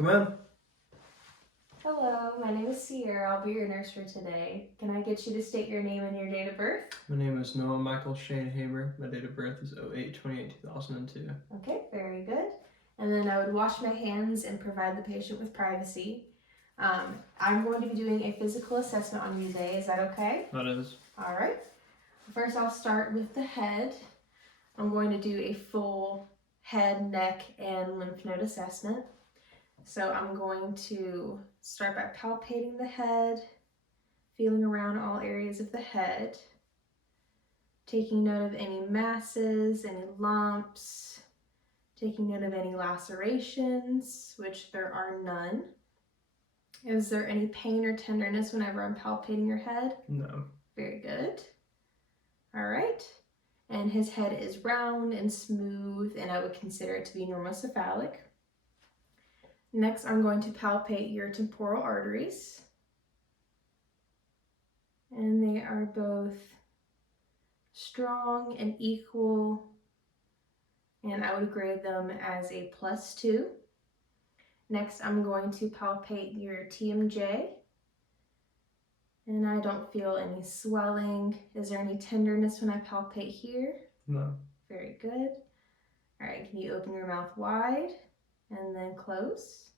Come in. Hello, my name is Sierra. I'll be your nurse for today. Can I get you to state your name and your date of birth? My name is Noah Michael Shane Haber. My date of birth is 08/28/2002. Okay, very good. And then I would wash my hands and provide the patient with privacy. I'm going to be doing a physical assessment on you today. Is that okay? That is. All right. First, I'll start with the head. I'm going to do a full head, neck, and lymph node assessment. So I'm going to start by palpating the head, feeling around all areas of the head, taking note of any masses, any lumps, taking note of any lacerations, which there are none. Is there any pain or tenderness whenever I'm palpating your head? No. Very good. All right. And his head is round and smooth, and I would consider it to be normocephalic. Next, I'm going to palpate your temporal arteries. And they are both strong and equal, and I would grade them as a +2. Next, I'm going to palpate your TMJ, and I don't feel any swelling. Is there any tenderness when I palpate here? No. Very good. All right, can you open your mouth wide and then close?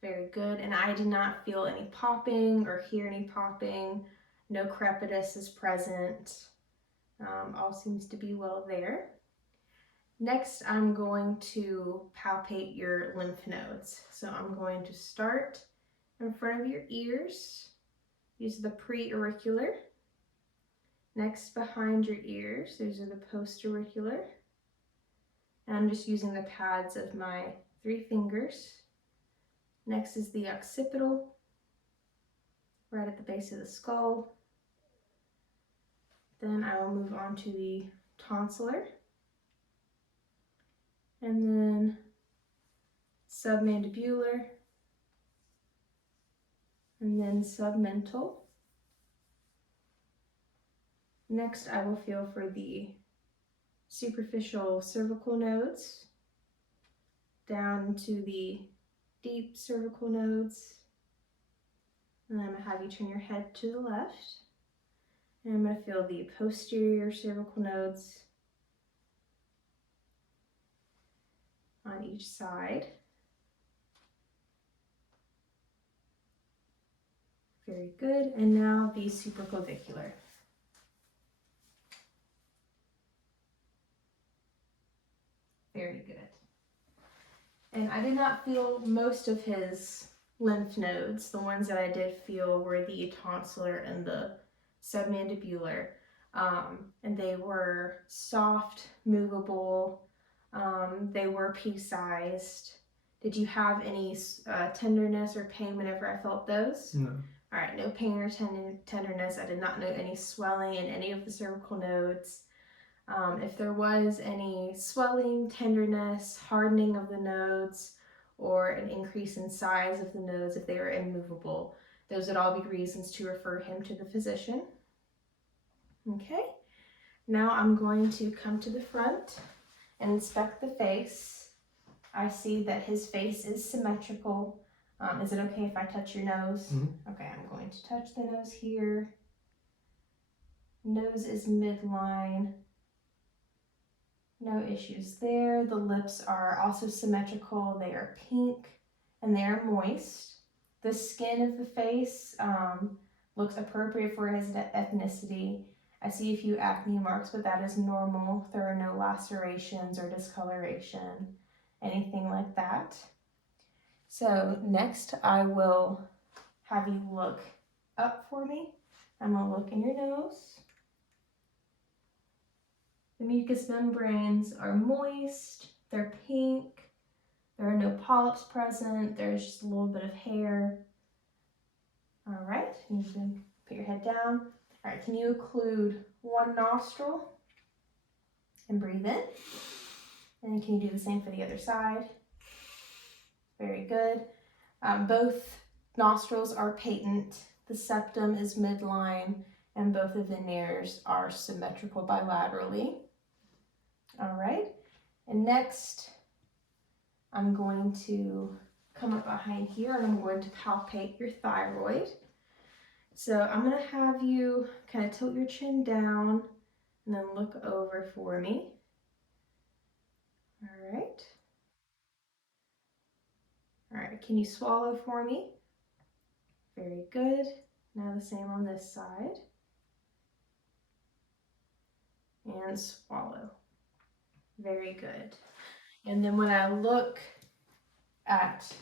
Very good. And I do not feel any popping or hear any popping. No crepitus is present. All seems to be well there. Next, I'm going to palpate your lymph nodes. So I'm going to start in front of your ears. These are the pre-auricular. Next, behind your ears, these are the post-auricular. And I'm just using the pads of my 3 fingers. Next is the occipital, right at the base of the skull. Then I will move on to the tonsillar. And then submandibular, and then submental. Next, I will feel for the superficial cervical nodes, down to the deep cervical nodes. And then I'm going to have you turn your head to the left. And I'm going to feel the posterior cervical nodes on each side. Very good. And now the supraclavicular. Very good. And I did not feel most of his lymph nodes. The ones that I did feel were the tonsillar and the submandibular. And they were soft, movable. They were pea-sized. Did you have any tenderness or pain whenever I felt those? No. All right, no pain or tenderness. I did not note any swelling in any of the cervical nodes. If there was any swelling, tenderness, hardening of the nodes, or an increase in size of the nodes if they were immovable, those would all be reasons to refer him to the physician. Okay, now I'm going to come to the front and inspect the face. I see that his face is symmetrical. Is it okay if I touch your nose? Mm-hmm. Okay, I'm going to touch the nose here. Nose is midline. No issues there. The lips are also symmetrical. They are pink and they are moist. The skin of the face looks appropriate for his ethnicity. I see a few acne marks, but that is normal. There are no lacerations or discoloration, anything like that. So next I will have you look up for me. I'm going to look in your nose. The mucous membranes are moist, they're pink, there are no polyps present, there's just a little bit of hair. All right, you can put your head down. All right, can you occlude one nostril and breathe in? And can you do the same for the other side? Very good. Both nostrils are patent, the septum is midline, and both the veneers are symmetrical bilaterally. All right, and next I'm going to come up behind here and I'm going to palpate your thyroid. So I'm going to have you kind of tilt your chin down and then look over for me. All right. All right, can you swallow for me? Very good. Now the same on this side. And swallow. Very good. And then when I look at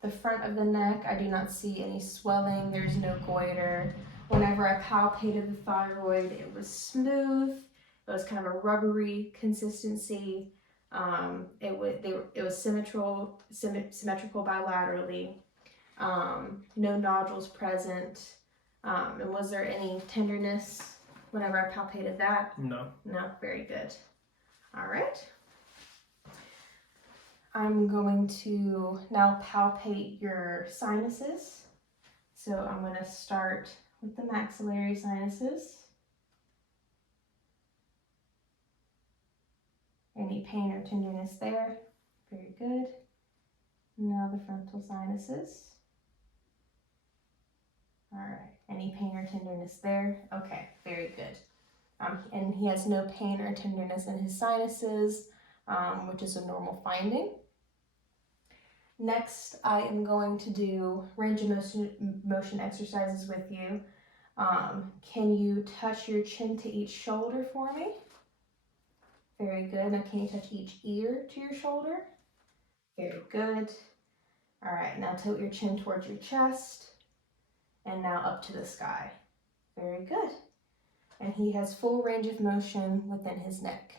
the front of the neck, I do not see any swelling. There's no goiter. Whenever I palpated the thyroid, it was smooth. It was kind of a rubbery consistency. It was symmetrical bilaterally. No nodules present. And was there any tenderness whenever I palpated that? No. No, very good. All right. I'm going to now palpate your sinuses. So I'm going to start with the maxillary sinuses. Any pain or tenderness there? Very good. Now the frontal sinuses. All right. Any pain or tenderness there? Okay, very good. And he has no pain or tenderness in his sinuses, which is a normal finding. Next, I am going to do range of motion exercises with you. Can you touch your chin to each shoulder for me? Very good. Now can you touch each ear to your shoulder? Very good. All right, now tilt your chin towards your chest and now up to the sky. Very good. And he has full range of motion within his neck.